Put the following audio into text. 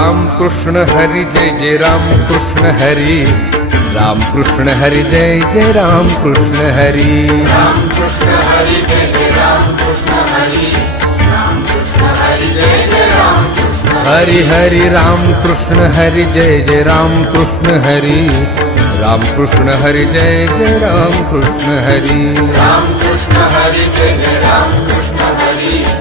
Ram Krishna Hari Jai Jai Ram Krishna Hari Ram Krishna Hari Jai Jai Ram Krishna Hari Ram Krishna Hari Jai Jai Ram Krishna Hari Ram Krishna Hari Jai Jai Ram Krishna Hari Hari Ram Krishna Hari Jai Jai Ram Krishna Hari Ram Krishna Hari Jai Jai Ram Krishna Hari Ram Krishna Hari Jai Jai Ram Krishna Hari